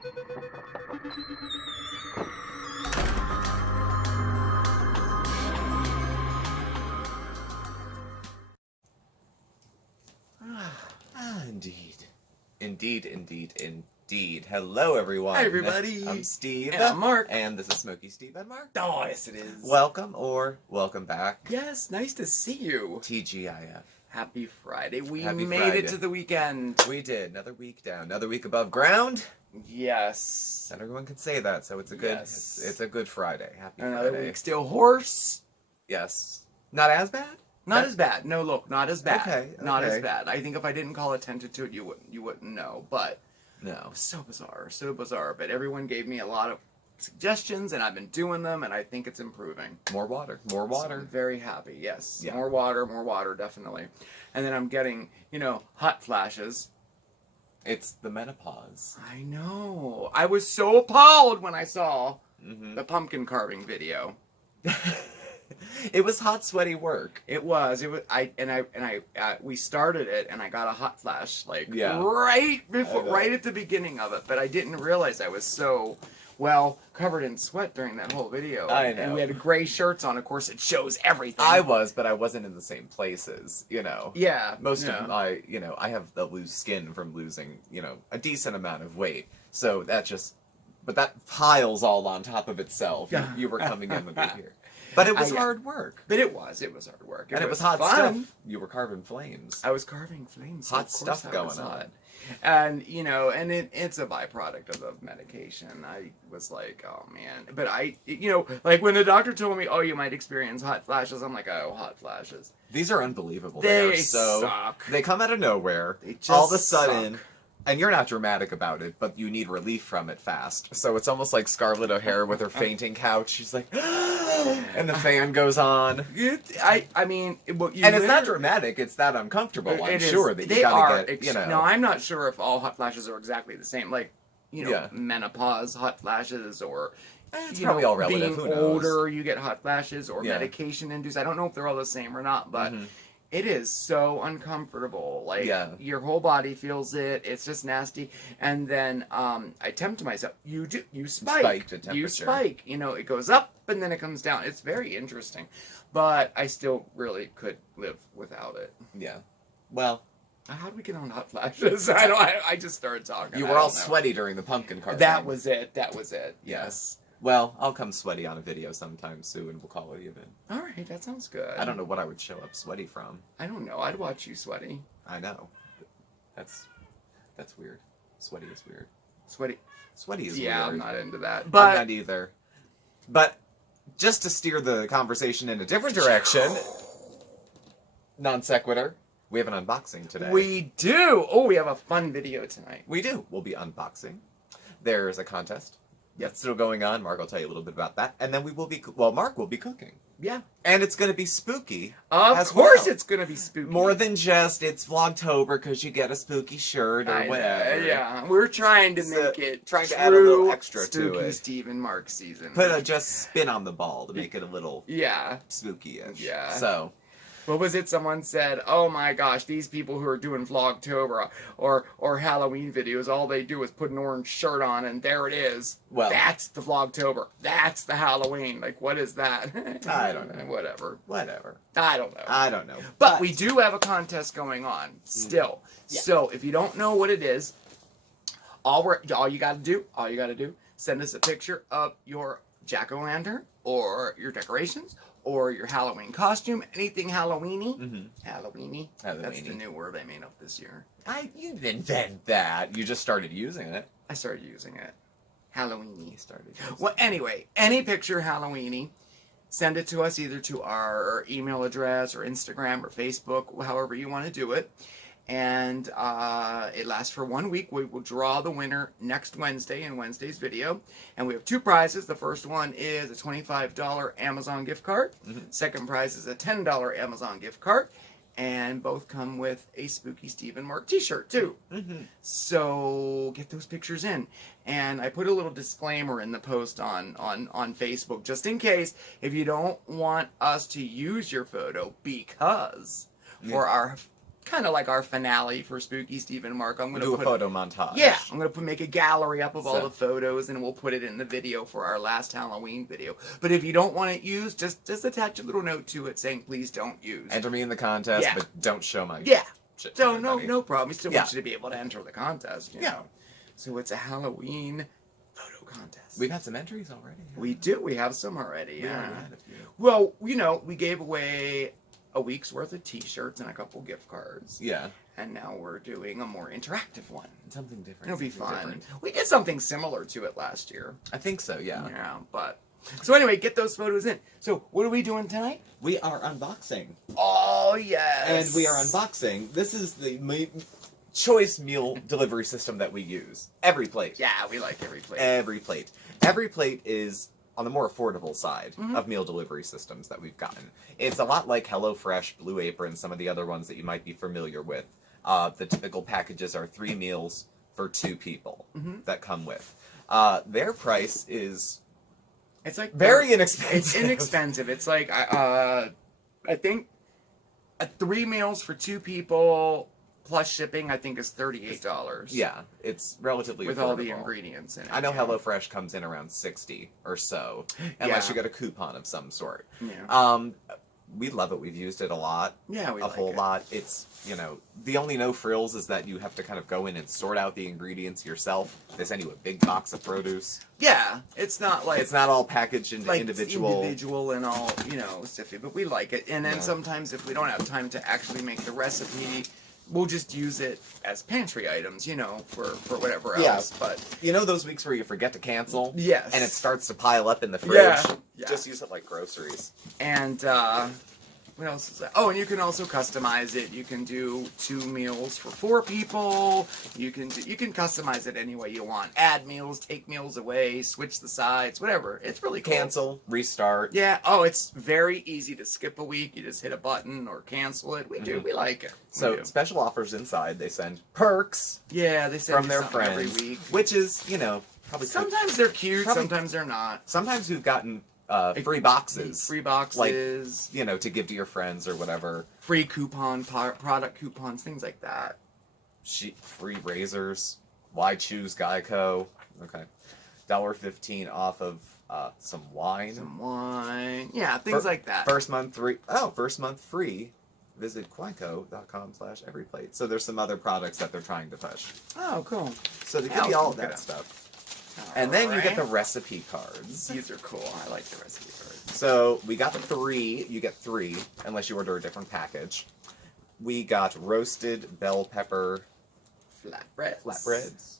Indeed. Indeed. Hello, everyone. Hi, everybody. I'm Steve. And I'm Mark. And this is SmokeySteveAndMarc. Oh, yes, it is. Welcome or welcome back. Yes, nice to see you. TGIF. Happy Friday. We Happy made Friday. it to the weekend. We did. Another week down. Another week above ground. Yes. Not everyone can say that, so it's a good Yes. it's a good Friday. Happy Another Friday. week still hoarse. Yes. Not as bad? Not as bad. No, look, not as bad. Okay, Not okay. as bad. I think if I didn't call attention to it, you wouldn't know. But No. it was so bizarre. But everyone gave me a lot of suggestions, and I've been doing them, and I think it's improving. More water. So I'm very happy. Yes. Yeah. More water, definitely. And then I'm getting, hot flashes. It's the menopause. I know. I was so appalled when I saw Mm-hmm. the pumpkin carving video. It was hot, sweaty work. It was. We started it, and I got a hot flash Yeah. right at the beginning of it. But I didn't realize I was so covered in sweat during that whole video. I know. And we had gray shirts on. Of course, it shows everything. I was, but I wasn't in the same places, Yeah. Most of I have the loose skin from losing, a decent amount of weight. So but that piles all on top of itself. You were coming in with me here. But it was hard work. But it was hard work. And it was hot fun. stuff. You were carving flames. I was carving flames. Hot Of course stuff I going was on. hot. And, it's a byproduct of the medication. I was like, oh, man. But like when the doctor told me, oh, you might experience hot flashes, I'm like, oh, hot flashes. These are unbelievable. They are so suck. They come out of nowhere. They just all of a sudden. suck. And you're not dramatic about it, but you need relief from it fast. So it's almost like Scarlett O'Hara with her fainting couch. She's like, and the fan goes on. And It's not dramatic, it's that uncomfortable, I'm sure, that you gotta get, No, I'm not sure if all hot flashes are exactly the same. Like, menopause hot flashes, or it's probably all relative, being who knows? older, you get hot flashes, or medication induced. I don't know if they're all the same or not, but it is so uncomfortable. Like, your whole body feels it. It's just nasty. And then I tempt myself. You spike. Spike to temperature. You spike. It goes up and then it comes down. It's very interesting. But I still really could live without it. Yeah. Well, how did we get on hot flashes? I just started talking. You were all sweaty during the pumpkin carving. That was it. Yes. Well, I'll come sweaty on a video sometime soon. We'll call it even. All right, that sounds good. I don't know what I would show up sweaty from. I don't know. I'd watch you sweaty. I know. That's weird. Sweaty is weird. Sweaty is weird. Yeah, I'm not into that. But I'm not either. But just to steer the conversation in a different direction, non sequitur, we have an unboxing today. We do. Oh, we have a fun video tonight. We do. We'll be unboxing. There's a contest. That's still going on. Mark will tell you a little bit about that. And then Mark will be cooking. Yeah. And it's going to be spooky. Of course it's going to be spooky. More than just it's Vlogtober because you get a spooky shirt or whatever. Yeah. We're trying to make it trying to add a little extra to it. Spooky Steve and Marc season. Put a just spin on the ball to make it a little spooky-ish. Yeah. So. What was it? Someone said, oh my gosh, these people who are doing Vlogtober or Halloween videos, all they do is put an orange shirt on and there it is. Well, that's the Vlogtober. That's the Halloween. Like, what is that? I don't know. Whatever. I don't know. But we do have a contest going on still. Yeah. So if you don't know what it is, all you gotta do, send us a picture of your jack-o'-lantern or your decorations or your Halloween costume, anything Halloweeny. Halloweeny. That's the new word I made up this year. You didn't invent that. You just started using it. I started using it. Halloweeny. Well, anyway, any picture Halloweeny, send it to us either to our email address or Instagram or Facebook, however you want to do it. And it lasts for 1 week. We will draw the winner next Wednesday in Wednesday's video. And we have two prizes. The first one is a $25 Amazon gift card. Second prize is a $10 Amazon gift card. And both come with a Spooky Steve and Marc t-shirt, too. So get those pictures in. And I put a little disclaimer in the post on Facebook, just in case, if you don't want us to use your photo, because for our kind of like our finale for Spooky Steve and Mark. I'm going to do a photo montage. Yeah, I'm going to make a gallery up of all the photos, and we'll put it in the video for our last Halloween video. But if you don't want it used, just attach a little note to it saying, please don't use. Enter me in the contest, but don't show my shit. So no problem. We still want you to be able to enter the contest. You know? So it's a Halloween photo contest. We've had some entries already. We do. We have some already. We Yeah. already had a few. Well, we gave away a week's worth of T-shirts and a couple gift cards. Yeah. And now we're doing a more interactive one. Something different. It'll be fun. We did something similar to it last year. I think so, yeah. Yeah, but... So anyway, get those photos in. So what are we doing tonight? We are unboxing. Oh, yes. And we are unboxing. This is the choice meal delivery system that we use. EveryPlate. Yeah, we like EveryPlate. EveryPlate. EveryPlate is on the more affordable side of meal delivery systems that we've gotten. It's a lot like HelloFresh, Blue Apron, some of the other ones that you might be familiar with. The typical packages are 3 meals for 2 people that come with. Their price is it's very inexpensive. It's inexpensive. It's like I think 3 meals for 2 people plus shipping, I think, is $38. Yeah, it's relatively with affordable. all the ingredients in it. I know HelloFresh comes in around $60 or so, unless you get a coupon of some sort. Yeah. We love it. We've used it a lot. Yeah, we like a whole lot. It's, the only no frills is that you have to kind of go in and sort out the ingredients yourself. They send you a big box of produce. Yeah, it's not like... It's not all packaged into like individual and all, stiffy, but we like it. And then sometimes if we don't have time to actually make the recipe, we'll just use it as pantry items, for whatever else. But those weeks where you forget to cancel? Yes. And it starts to pile up in the fridge? Yeah. Just use it like groceries. And, what else is that? Oh, and you can also customize it. You can do 2 meals for 4 people. You can customize it any way you want. Add meals, take meals away, switch the sides, whatever. It's really cool. Cancel, restart. Yeah. Oh, it's very easy to skip a week. You just hit a button or cancel it. We do. We like it. So special offers inside. They send perks. Yeah, they send from their friends every week, which is probably sometimes they're cute, sometimes they're not. Sometimes we've gotten free boxes. Free boxes. Like, to give to your friends or whatever. Free product coupons, things like that. Free razors. Why choose Geico? Okay. $1.15 off of some wine. Yeah, things like that. First month free. Visit Quaco.com/EveryPlate. So there's some other products that they're trying to push. Oh, cool. So they give you all of that stuff. And then you get the recipe cards. These are cool. I like the recipe cards. So we got the 3. You get 3 unless you order a different package. We got roasted bell pepper flatbreads,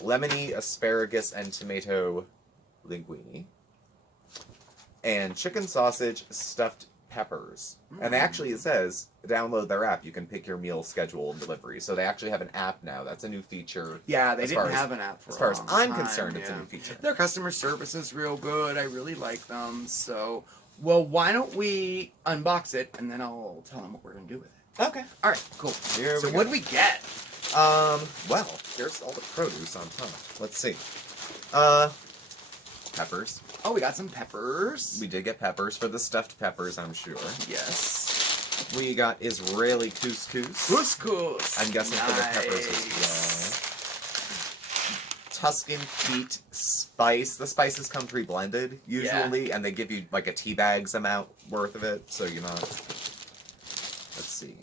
lemony asparagus and tomato linguine, and chicken sausage stuffed peppers. And actually, it says, download their app. You can pick your meal schedule and delivery. So they actually have an app now. That's a new feature. Yeah, they didn't have an app for as far as I'm time, concerned, it's a new feature. Their customer service is real good. I really like them. So, well, why don't we unbox it, and then I'll tell them what we're going to do with it. Okay. All right, cool. So what do we get? Well, here's all the produce on top. Let's see. Peppers. Oh, we got some peppers. We did get peppers for the stuffed peppers, I'm sure. Yes. We got Israeli couscous. Couscous. I'm guessing for the peppers as well. Tuscan peat spice. The spices come pre-blended, usually, and they give you like a tea bag's amount worth of it, so you're not... Let's see.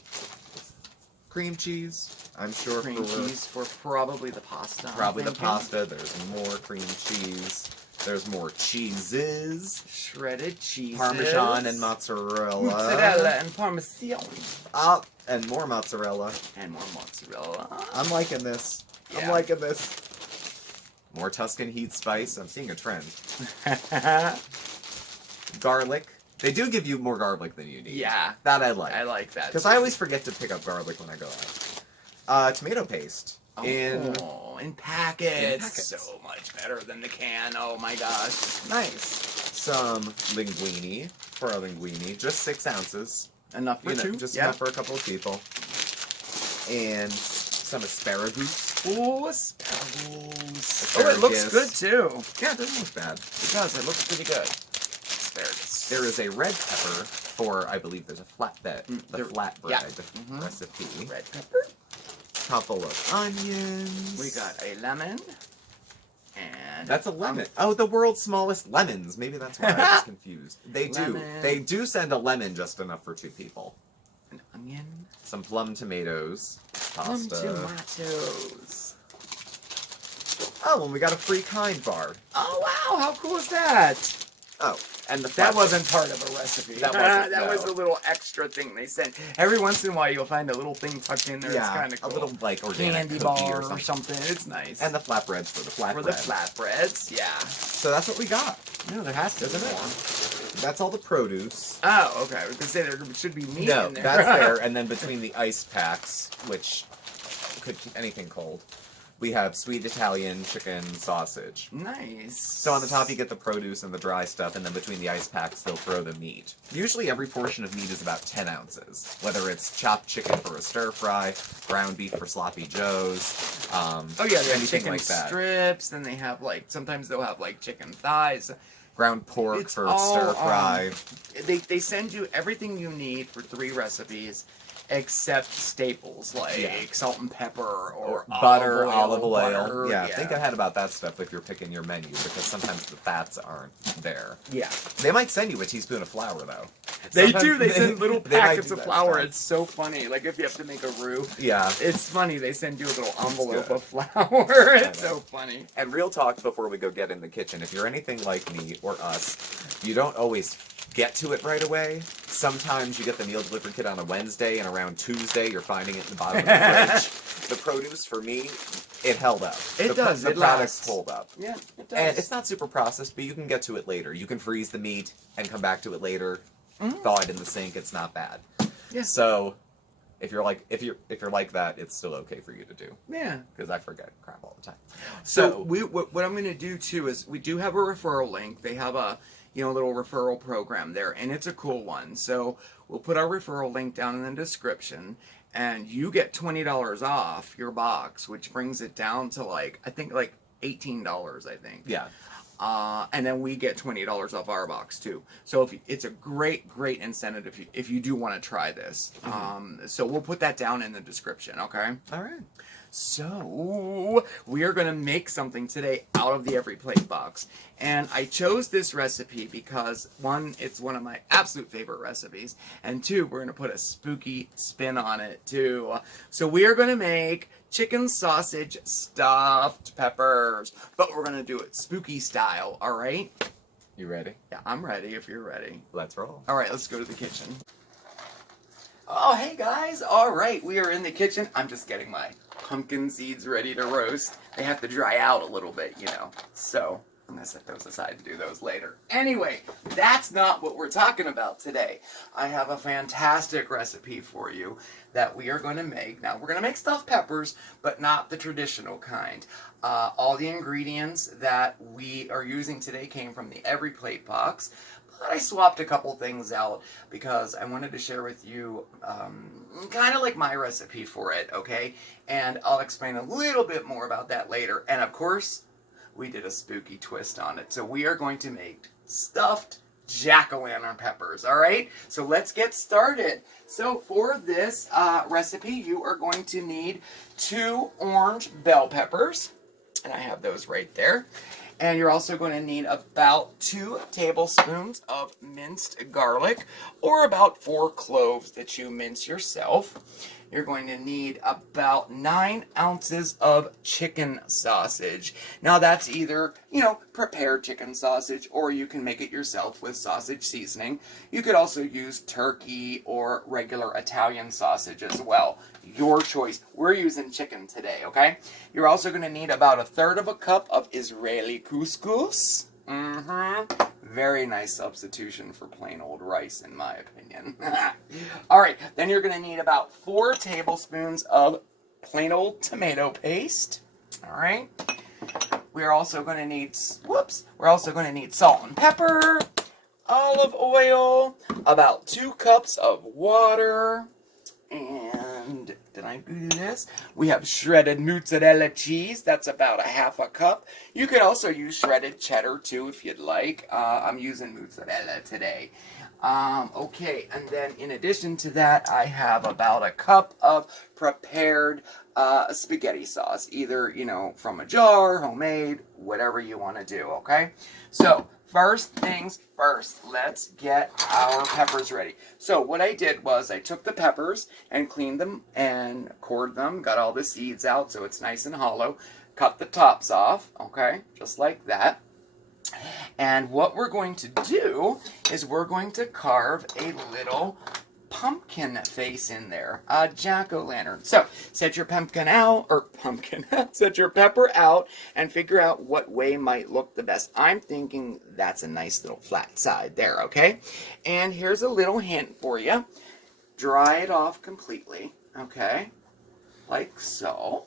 Cream cheese, I'm sure. Cream cheese for probably the pasta. Probably the pasta. There's more cream cheese. There's more cheeses. Shredded cheeses. Parmesan and mozzarella. Mozzarella and parmesan. And more mozzarella. And more mozzarella. I'm liking this. Yeah. I'm liking this. More Tuscan heat spice. I'm seeing a trend. Garlic. They do give you more garlic than you need. Yeah. That I like. I like that. Because I always forget to pick up garlic when I go out. Tomato paste. In packets. So much better than the can. Oh my gosh. Nice. Some linguine for our linguine. Just 6 ounces. Enough for 2? Just enough for a couple of people. And some asparagus. Oh, asparagus. Oh, it looks good too. Yeah, it doesn't look bad. It does. It looks pretty good. Asparagus. There is a red pepper for, I believe there's a flatbread Yeah. recipe. Red pepper. Couple of onions. We got a lemon. And that's a lemon. Oh, the world's smallest lemons. Maybe that's why I was confused. Lemon. They do send a lemon just enough for 2 people. An onion. Some plum tomatoes. Plum Pasta. tomatoes. Oh, and we got a free kind bar. Oh wow! How cool is that? Oh, and that wasn't part of a recipe. That was a little extra thing they sent. Every once in a while, you'll find a little thing tucked in there. Yeah, it's kind of cool. A little like organic candy cookie bar or something. It's nice. And the flatbreads for the flatbread. For the flatbreads, yeah. So that's what we got. No, there has to be Isn't more. That's all the produce. Oh, okay. I was gonna say there should be meat No, in there. that's there. And then between the ice packs, which could keep anything cold, we have sweet Italian chicken sausage. Nice. So on the top you get the produce and the dry stuff, and then between the ice packs they'll throw the meat. Usually every portion of meat is about 10 ounces, whether it's chopped chicken for a stir fry, ground beef for sloppy joes. Oh yeah, they have anything chicken like that. strips. Then they have sometimes they'll have chicken thighs. Ground pork It's for all, stir fry. They send you everything you need for 3 recipes, except staples like salt and pepper or butter, olive oil. butter, Yeah, think ahead about that stuff if you're picking your menu, because sometimes the fats aren't there. Yeah. They might send you a teaspoon of flour, though. They Sometimes do. They send little they might packets do of that flour. stuff. It's so funny. Like if you have to make a roux. Yeah. It's funny. They send you a little envelope good. of flour. It's so funny. And real talk before we go get in the kitchen, if you're anything like me or us, you don't always get to it right away. Sometimes you get the meal delivery kit on a Wednesday, and around Tuesday you're finding it in the bottom of the fridge. The produce, for me, it held up. It does. The It products lasts. hold up. Yeah, it does. And it's not super processed, but you can get to it later. You can freeze the meat and come back to it later, thaw it in the sink. It's not bad. Yeah. So, if you're like that, it's still okay for you to do. Yeah. Because I forget crap all the time. So what I'm going to do too is we do have a referral link. They have a little referral program there, and it's a cool one. So we'll put our referral link down in the description, and you get $20 off your box, which brings it down to I think $18. I think. Yeah. And then we get $20 off our box too. So it's a great incentive if you do want to try this. So we'll put that down in the description. Okay. All right. So we are going to make something today out of the EveryPlate box. And I chose this recipe because 1, it's one of my absolute favorite recipes. And 2, we're going to put a spooky spin on it too. So we are going to make chicken sausage stuffed peppers. But we're going to do it spooky style, all right? You ready? Yeah, I'm ready if you're ready. Let's roll. All right, let's go to the kitchen. Oh, hey guys. All right, we are in the kitchen. I'm just getting my pumpkin seeds ready to roast. They have to dry out a little bit, So I'm going to set those aside and do those later. Anyway, that's not what we're talking about today. I have a fantastic recipe for you that we are going to make. Now, we're going to make stuffed peppers, but not the traditional kind. All the ingredients that we are using today came from the EveryPlate box. But I swapped a couple things out because I wanted to share with you kind of like my recipe for it, okay? And I'll explain a little bit more about that later. And of course, we did a spooky twist on it. So we are going to make stuffed jack-o'-lantern peppers, all right? So let's get started. So for this recipe, you are going to need 2 orange bell peppers. And I have those right there. And you're also going to need about 2 tablespoons of minced garlic, or about 4 cloves that you mince yourself. You're going to need about 9 ounces of chicken sausage. Now that's either, prepared chicken sausage, or you can make it yourself with sausage seasoning. You could also use turkey or regular Italian sausage as well. Your choice. We're using chicken today, okay? You're also going to need about 1/3 cup of Israeli couscous. Very nice substitution for plain old rice, in my opinion. All right, then you're going to need about 4 tablespoons of plain old tomato paste. All right. We're also going to need, salt and pepper, olive oil, about 2 cups of water, and did I do this? We have shredded mozzarella cheese. That's about 1/2 cup. You could also use shredded cheddar too if you'd like. I'm using mozzarella today. Okay, and then in addition to that, I have about a cup of prepared spaghetti sauce, either, you know, from a jar, homemade, whatever you want to do, okay? So, first things first, let's get our peppers ready. So, what I did was I took the peppers and cleaned them and cored them, got all the seeds out so it's nice and hollow, cut the tops off, okay, just like that. And what we're going to do is we're going to carve a little pumpkin face in there, a jack-o'-lantern. So set your pumpkin out, or set your pepper out and figure out what way might look the best. I'm thinking that's a nice little flat side there, okay? And here's a little hint for you. Dry it off completely, okay? Like so.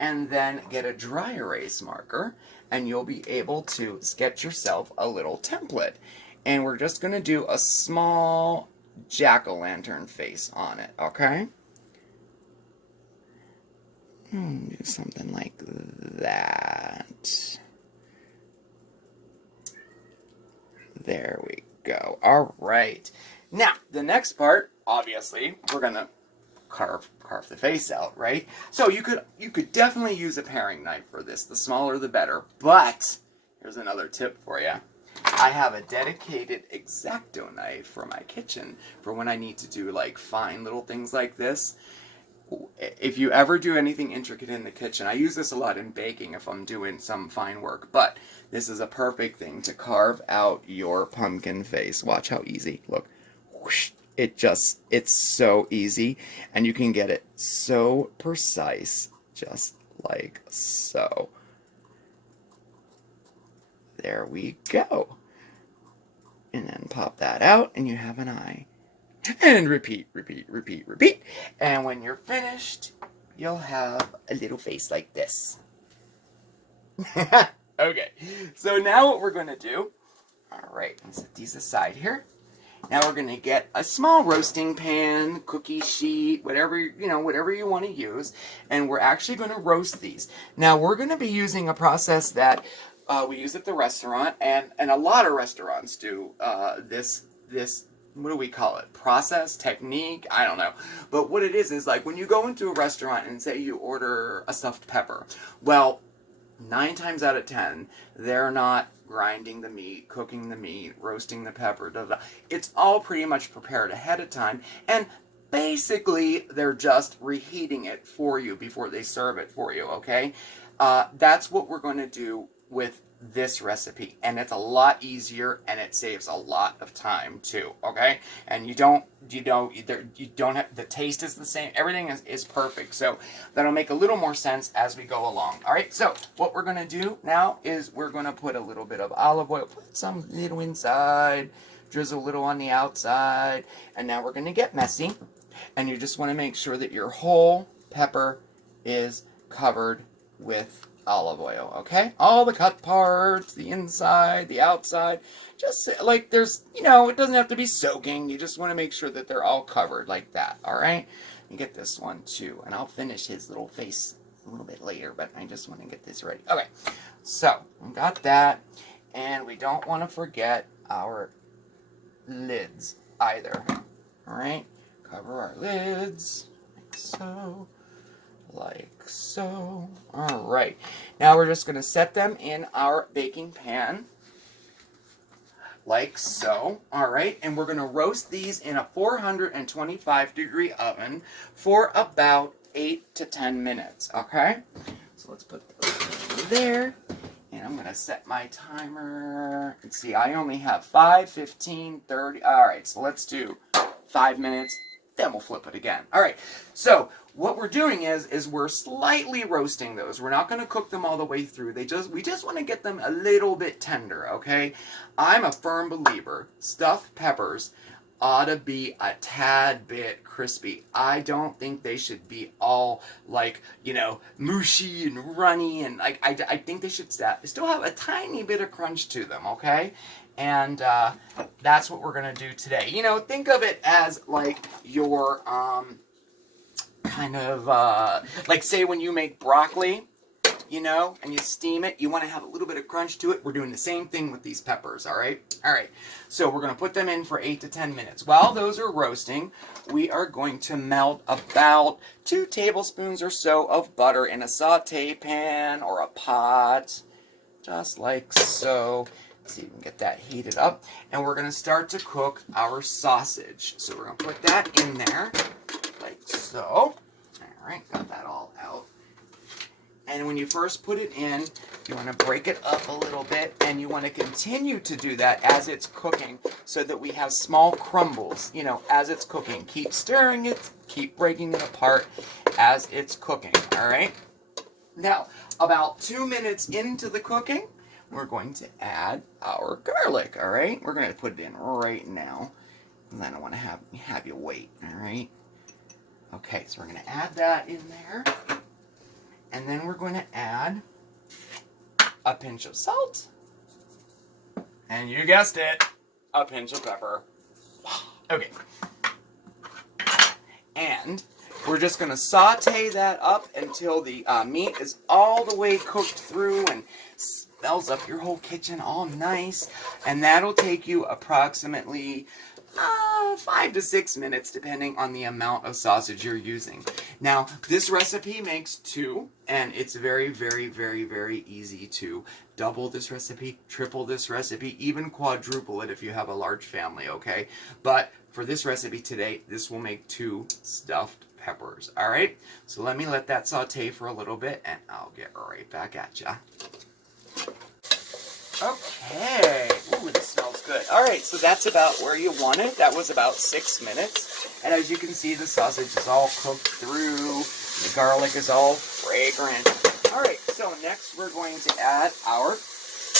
And then get a dry erase marker, and you'll be able to sketch yourself a little template. And we're just going to do a small jack-o'-lantern face on it, okay? Do something like that. There we go. All right. Now, the next part, obviously, we're going to carve the face out, right? So you could definitely use a paring knife for this. The smaller the better. But here's another tip for you. I have a dedicated X-Acto knife for my kitchen for when I need to do like fine little things like this. If you ever do anything intricate in the kitchen, I use this a lot in baking if I'm doing some fine work, but this is a perfect thing to carve out your pumpkin face. Watch how easy. Look. Whoosh. It's so easy, and you can get it so precise, just like so. There we go. And then pop that out, and you have an eye. And repeat, repeat, repeat, repeat. And when you're finished, you'll have a little face like this. Okay, so now what we're going to do, all right, let's set these aside here. Now we're going to get a small roasting pan, cookie sheet, whatever you want to use, and we're actually going to roast these. Now we're going to be using a process that we use at the restaurant, and a lot of restaurants do this, what do we call it? Process, technique, I don't know. But what it is like when you go into a restaurant and say you order a stuffed pepper, well, 9 times out of 10, they're not grinding the meat, cooking the meat, roasting the pepper, It's all pretty much prepared ahead of time, and basically they're just reheating it for you before they serve it for you, okay? That's what we're going to do with this recipe, and it's a lot easier, and it saves a lot of time too, okay? And you don't have, the taste is the same, everything is perfect, so that'll make a little more sense as we go along. All right, so what we're gonna do now is we're gonna put a little bit of olive oil, put some little inside, drizzle a little on the outside, and now we're gonna get messy, and you just want to make sure that your whole pepper is covered with olive oil, okay? All the cut parts, the inside, the outside, just like there's, it doesn't have to be soaking. You just want to make sure that they're all covered like that, all right? You get this one too, and I'll finish his little face a little bit later, but I just want to get this ready. Okay, so we got that, and we don't want to forget our lids either, all right? Cover our lids like so. Like so. All right. Now we're just going to set them in our baking pan. Like so. All right. And we're going to roast these in a 425-degree oven for about 8 to 10 minutes. Okay. So let's put those over there. And I'm going to set my timer. Let's see. I only have 5, 15, 30. All right. So let's do 5 minutes. Then we'll flip it again. All right. So what we're doing is we're slightly roasting those. We're not going to cook them all the way through. We just want to get them a little bit tender, okay? I'm a firm believer. Stuffed peppers ought to be a tad bit crispy. I don't think they should be all like, mushy and runny, and like I think they should still have a tiny bit of crunch to them, okay? And that's what we're going to do today. Think of it as like your kind of like, say when you make broccoli, you know, and you steam it, you want to have a little bit of crunch to it. We're doing the same thing with these peppers, all right? All right, so we're going to put them in for 8 to 10 minutes. While those are roasting, we are going to melt about 2 tablespoons or so of butter in a saute pan or a pot, just like so. Let's see if we can get that heated up. And we're going to start to cook our sausage. So we're going to put that in there, like so. All right, got that all out. And when you first put it in, you want to break it up a little bit, and you want to continue to do that as it's cooking so that we have small crumbles, you know, as it's cooking. Keep stirring it, keep breaking it apart as it's cooking, all right? Now, about 2 minutes into the cooking, we're going to add our garlic, all right? We're going to put it in right now, and I don't want to have you wait, all right? Okay, so we're going to add that in there, and then we're going to add a pinch of salt, and you guessed it, a pinch of pepper. Okay. And we're just going to saute that up until the meat is all the way cooked through and smells up your whole kitchen all nice. And that'll take you approximately 5 to 6 minutes, depending on the amount of sausage you're using. Now, this recipe makes 2, and it's very, very, very, very easy to double this recipe, triple this recipe, even quadruple it if you have a large family, okay? But for this recipe today, this will make 2 stuffed peppers, all right? So let me let that saute for a little bit, and I'll get right back at ya. Okay, ooh, this smells good. All right, so that's about where you want it. That was about 6 minutes. And as you can see, the sausage is all cooked through. The garlic is all fragrant. All right, so next we're going to add our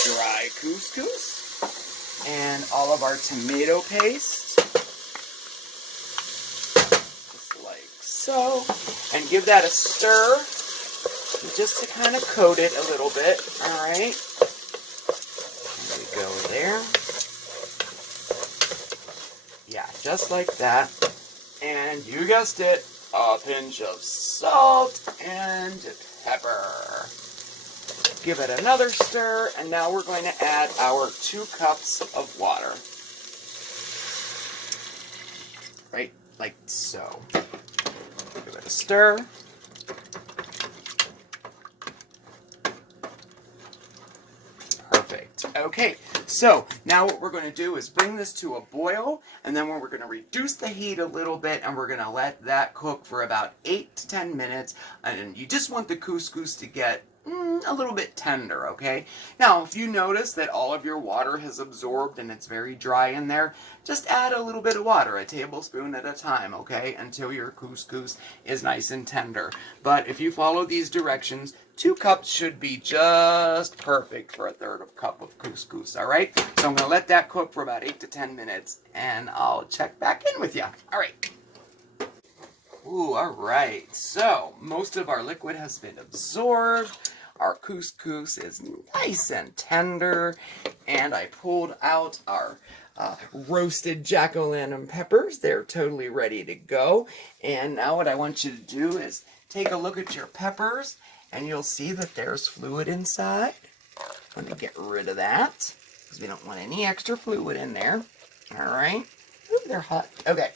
dry couscous and all of our tomato paste. Just like so. And give that a stir just to kind of coat it a little bit, all right? Go there. Yeah, just like that. And you guessed it, a pinch of salt and pepper. Give it another stir, and now we're going to add our 2 cups of water. Right, like so. Give it a stir. Okay, so now what we're going to do is bring this to a boil, and then we're going to reduce the heat a little bit, and we're going to let that cook for about 8 to 10 minutes, and you just want the couscous to get a little bit tender, okay? Now, if you notice that all of your water has absorbed and it's very dry in there, just add a little bit of water, a tablespoon at a time, okay, until your couscous is nice and tender. But if you follow these directions, 2 cups should be just perfect for a 1/3 cup of couscous, all right? So I'm going to let that cook for about 8 to 10 minutes, and I'll check back in with you. All right. Ooh, all right. So most of our liquid has been absorbed. Our couscous is nice and tender, and I pulled out our roasted jack-o'-lantern peppers. They're totally ready to go. And now what I want you to do is take a look at your peppers, and you'll see that there's fluid inside. I'm going to get rid of that because we don't want any extra fluid in there. All right. Ooh, they're hot. Okay.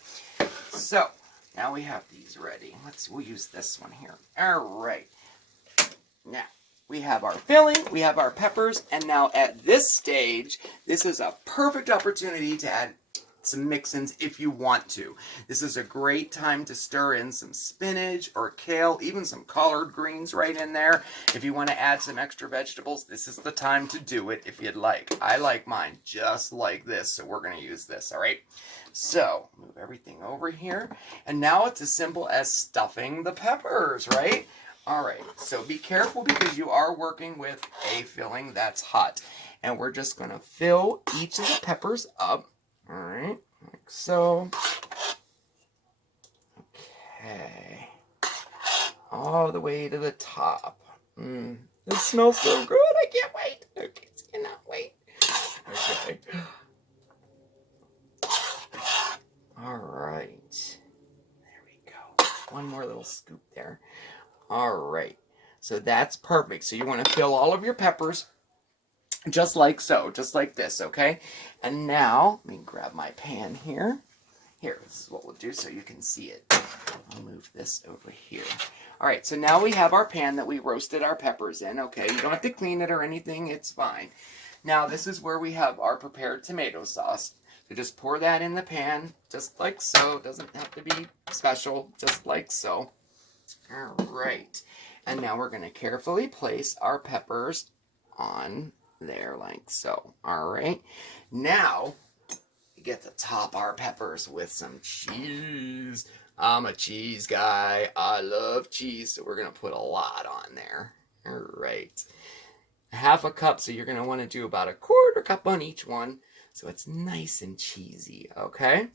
So now we have these ready. We'll use this one here. All right. Now, we have our filling, we have our peppers, and now at this stage, this is a perfect opportunity to add some mix-ins if you want to. This is a great time to stir in some spinach or kale, even some collard greens right in there. If you want to add some extra vegetables, this is the time to do it if you'd like. I like mine just like this, so we're going to use this, all right? So, move everything over here. And now it's as simple as stuffing the peppers, right? All right, so be careful because you are working with a filling that's hot. And we're just going to fill each of the peppers up. All right, like so. Okay. All the way to the top. This smells so good. I can't wait. Okay, cannot wait. Okay. All right. There we go. One more little scoop there. All right. So that's perfect. So you want to fill all of your peppers just like so, just like this, okay? And now, let me grab my pan here. Here, this is what we'll do so you can see it. I'll move this over here. All right, so now we have our pan that we roasted our peppers in, okay? You don't have to clean it or anything, it's fine. Now, this is where we have our prepared tomato sauce. So just pour that in the pan, just like so. It doesn't have to be special, just like so. All right. And now we're going to carefully place our peppers on there like so. All right. Now, we get to top our peppers with some cheese. I'm a cheese guy. I love cheese, so we're going to put a lot on there. All right. Half a cup, so you're going to want to do about a quarter cup on each one, so it's nice and cheesy, okay?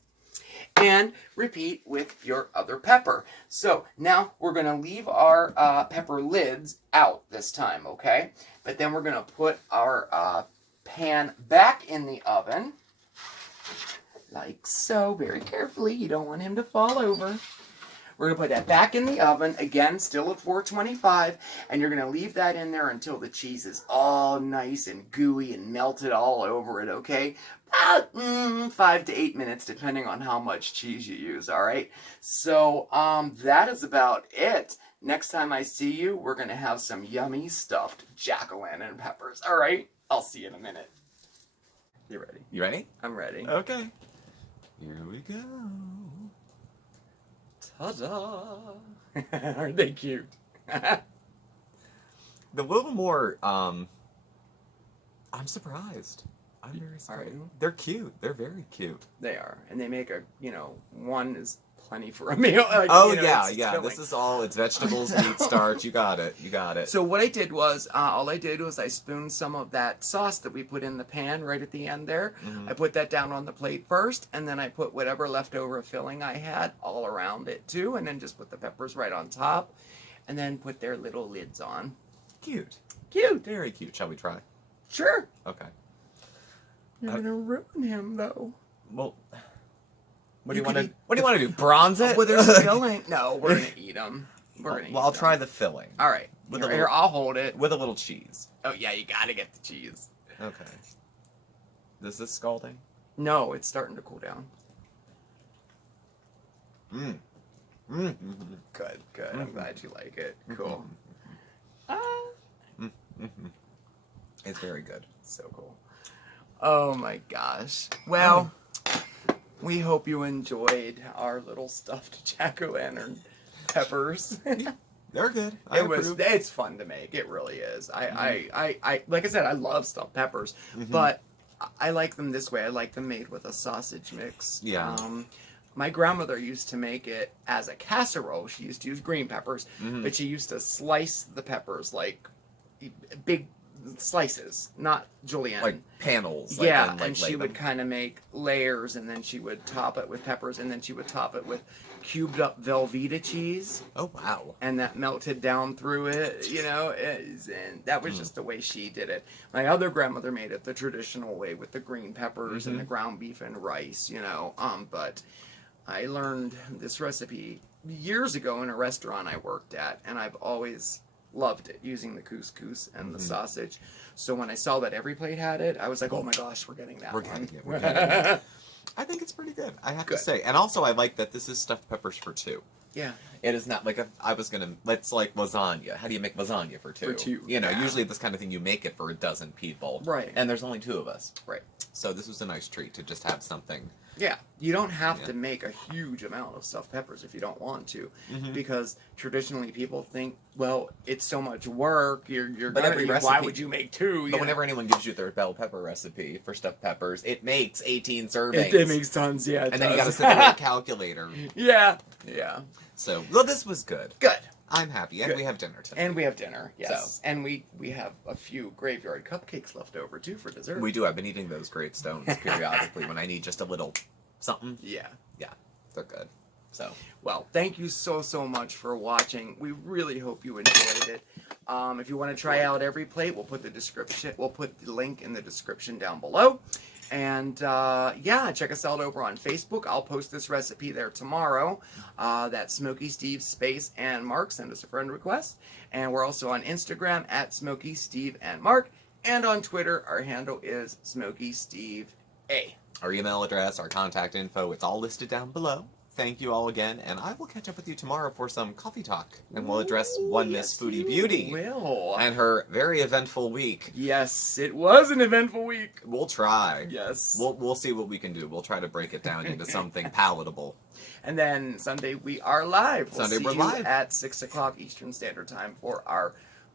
And repeat with your other pepper. So now we're going to leave our pepper lids out this time, okay? But then we're going to put our pan back in the oven, like so, very carefully. You don't want him to fall over. We're going to put that back in the oven, again, still at 425, and you're going to leave that in there until the cheese is all nice and gooey and melted all over it, okay? About 5 to 8 minutes, depending on how much cheese you use, all right? So that is about it. Next time I see you, we're going to have some yummy stuffed jack-o'-lantern peppers, all right? I'll see you in a minute. You ready? You ready? I'm ready. Okay. Here we go. Ta-da! Aren't they cute? The little more, I'm surprised. I'm very surprised. Are you? They're cute. They're very cute. They are. And they make a, one is plenty for a meal. Like, Oh, it's yeah. filling. This is all, it's vegetables, meat, starch. You got it. You got it. So what I did was, all I did was I spooned some of that sauce that we put in the pan right at the end there. Mhm. I put that down on the plate first, and then I put whatever leftover filling I had all around it too, and then just put the peppers right on top, and then put their little lids on. Cute. Cute. Very cute. Shall we try? Sure. Okay. You're gonna ruin him though. Well, what do You you want could to? eat- What do you want to do? Bronze it? Well, there's filling. No, we're gonna eat them. Well, I'll try the filling All right. With Here, a little- I'll hold it. with a little cheese. Oh yeah, you gotta get the cheese. Okay. Is this scalding? No, it's starting to cool down. Mmm. Mmm. Good, good. I'm glad you like it. Cool. It's very good. So cool. Oh my gosh. Well, we hope you enjoyed our little stuffed jack-o'-lantern peppers. They're good. It's fun to make. It really is. I like I said, I love stuffed peppers, but I like them this way. I like them made with a sausage mix. Yeah. My grandmother used to make it as a casserole. She used to use green peppers, but she used to slice the peppers like big slices, not julienne. Like panels. Yeah, like and she would kind of make layers, and then she would top it with peppers, and then she would top it with cubed up Velveeta cheese. Oh, wow. And that melted down through it, and that was just the way she did it. My other grandmother made it the traditional way with the green peppers and the ground beef and rice, but I learned this recipe years ago in a restaurant I worked at, and I've always loved it, using the couscous and the sausage. So when I saw that EveryPlate had it, I was like, oh my gosh, we're getting that We're one. getting it. We're getting it. I think it's pretty good, I have to say. And also, I like that this is stuffed peppers for two. Yeah. It is not like it's like lasagna. How do you make lasagna for two? For two, Usually this kind of thing you make it for a dozen people. Right. And there's only two of us. Right. So this was a nice treat to just have something. Yeah, you don't have to make a huge amount of stuffed peppers if you don't want to, because traditionally people think, well, it's so much work. But every why recipe- would you make two? But whenever anyone gives you their bell pepper recipe for stuffed peppers, it makes 18 servings. it makes tons, yeah. And then you got to sit there with a calculator. Yeah. So, well, this was good. Good. I'm happy, and Good. we have dinner tonight. And we have dinner, yes. So. And we have a few graveyard cupcakes left over, too, for dessert. We do. I've been eating those gravestones periodically when I need just a little something. Yeah. Yeah, they're good. So, well, thank you so much for watching. We really hope you enjoyed it. If you want to try out EveryPlate, we'll put the link in the description down below. And yeah, check us out over on Facebook. I'll post this recipe there tomorrow. That's Smokey Steve Space and Mark. Send us a friend request. And we're also on Instagram at SmokeySteveAndMarc. And on Twitter, our handle is SmokeySteveA. Our email address, our contact info, it's all listed down below. Thank you all again, and I will catch up with you tomorrow for some coffee talk, and we'll address one Miss Foodie Beauty will. and her very eventful week. Yes, it was an eventful week. We'll try. Yes. We'll see what we can do. We'll try to break it down into something palatable. And then Sunday we are live. Sunday we're see live you at 6 o'clock Eastern Standard Time for our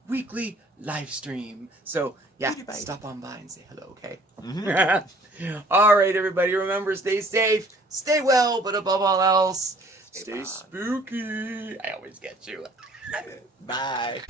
weekly live stream. So yeah, stop on by and say hello, okay? Mm-hmm. All right, everybody. Remember, stay safe, stay well, but above all else, stay spooky. I always get you. Bye.